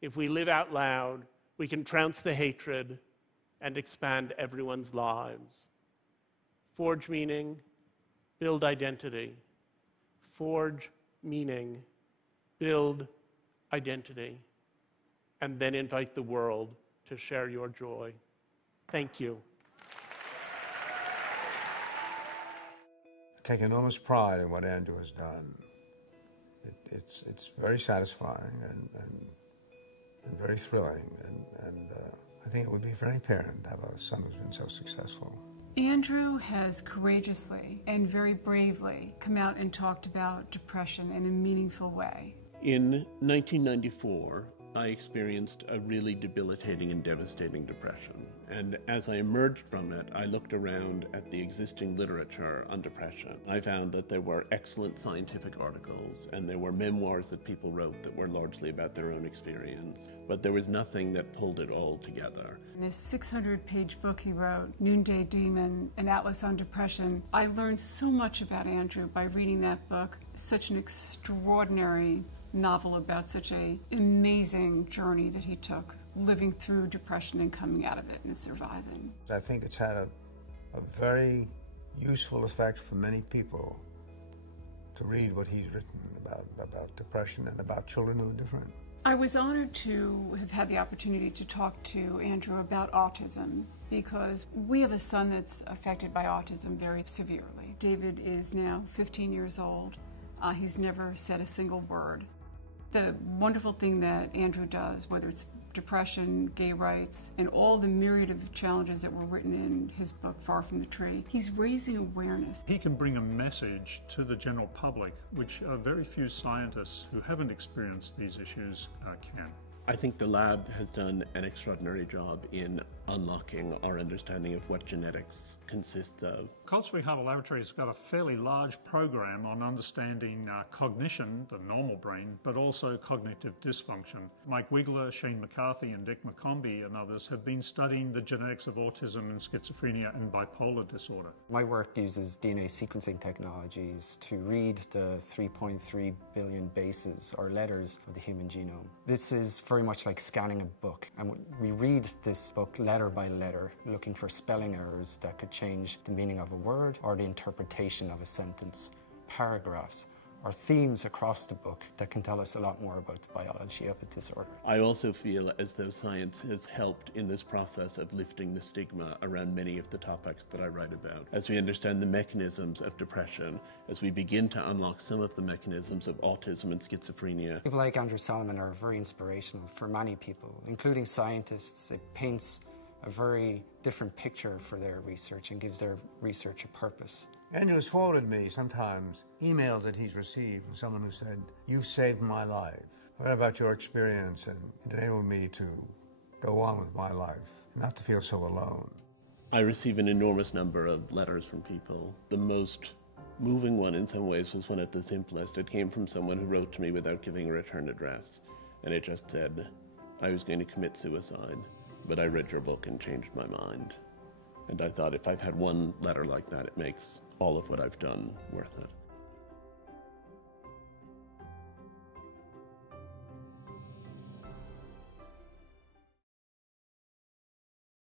If we live out loud, we can trounce the hatred and expand everyone's lives. Forge meaning, build identity. Forge meaning, build identity, and then invite the world to share your joy. Thank you. I take enormous pride in what Andrew has done. It's very satisfying and very thrilling, and I think it would be for any parent to have a son who's been so successful. Andrew has courageously and very bravely come out and talked about depression in a meaningful way. In 1994, I experienced a really debilitating and devastating depression. And as I emerged from it, I looked around at the existing literature on depression. I found that there were excellent scientific articles, and there were memoirs that people wrote that were largely about their own experience. But there was nothing that pulled it all together. In this 600-page book he wrote, Noonday Demon, An Atlas on Depression, I learned so much about Andrew by reading that book. Such an extraordinary novel about such an amazing journey that he took, living through depression and coming out of it and surviving. I think it's had a very useful effect for many people to read what he's written about depression and about children who are different. I was honored to have had the opportunity to talk to Andrew about autism because we have a son that's affected by autism very severely. David is now 15 years old. He's never said a single word. The wonderful thing that Andrew does, whether it's depression, gay rights, and all the myriad of challenges that were written in his book, Far From the Tree, he's raising awareness. He can bring a message to the general public, which very few scientists who haven't experienced these issues can. I think the lab has done an extraordinary job in unlocking our understanding of what genetics consists of. Cold Spring Harbor Laboratory has got a fairly large program on understanding cognition, the normal brain, but also cognitive dysfunction. Mike Wigler, Shane McCarthy, and Dick McCombie and others have been studying the genetics of autism and schizophrenia and bipolar disorder. My work uses DNA sequencing technologies to read the 3.3 billion bases or letters of the human genome. This is very much like scanning a book, and we read this book letter by letter, looking for spelling errors that could change the meaning of a word or the interpretation of a sentence, paragraphs, or themes across the book that can tell us a lot more about the biology of the disorder. I also feel as though science has helped in this process of lifting the stigma around many of the topics that I write about. As we understand the mechanisms of depression, as we begin to unlock some of the mechanisms of autism and schizophrenia. People like Andrew Solomon are very inspirational for many people, including scientists. It paints a very different picture for their research and gives their research a purpose. Andrew has forwarded me sometimes emails that he's received from someone who said, "You've saved my life. I read about your experience and it enabled me to go on with my life and not to feel so alone." I receive an enormous number of letters from people. The most moving one in some ways was one of the simplest. It came from someone who wrote to me without giving a return address. And it just said, "I was going to commit suicide, but I read your book and changed my mind." And I thought if I've had one letter like that, it makes all of what I've done worth it.